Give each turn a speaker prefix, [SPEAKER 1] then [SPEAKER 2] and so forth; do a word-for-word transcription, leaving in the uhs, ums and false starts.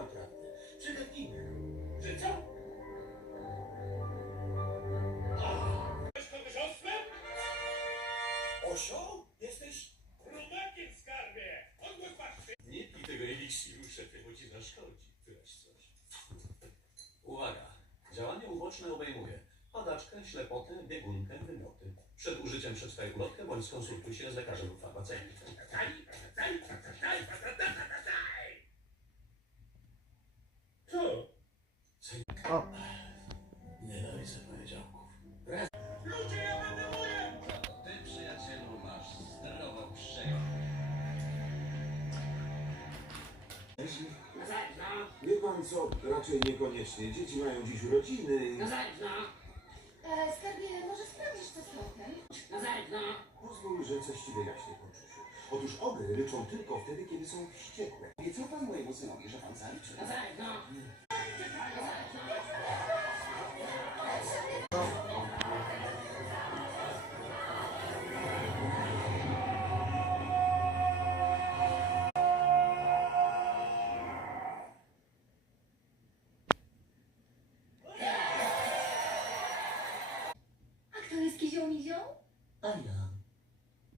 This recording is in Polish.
[SPEAKER 1] naprawdę. Przygadnijmy, że co?
[SPEAKER 2] Wiesz, kogo wyrząstwem?
[SPEAKER 1] Osioł? Jesteś...
[SPEAKER 2] Rumakiem, skarbie! Odgłos patrzy!
[SPEAKER 1] Nie pij tego eliksiru, szefie, bo ci zaszkodzi. Wyraź coś. Uwaga! Działanie uboczne obejmuje padaczkę, ślepotę, biegunkę, wymioty. Przed użyciem przeczytaj ulotkę bądź skonsultuj się z lekarzem lub farmaceutą.
[SPEAKER 2] Co?
[SPEAKER 3] O.
[SPEAKER 1] Nienawidzę poniedziałków.
[SPEAKER 2] Ludzie, ja będę mojem!
[SPEAKER 4] Ty, przyjacielu, masz zdrową przejaw.
[SPEAKER 5] Wie pan co, raczej niekoniecznie. Dzieci mają dziś urodziny i...
[SPEAKER 6] E, skarbie, może sprawdzisz to z lotem?
[SPEAKER 5] Pozwól, że coś ci wyjaśnię, Ponczusiu. Otóż ogry ryczą tylko wtedy, kiedy są wściekłe.
[SPEAKER 4] Obiecał pan mojemu synowi, że pan zaliczy.
[SPEAKER 6] A kto jest kizią mizią?
[SPEAKER 1] A ja.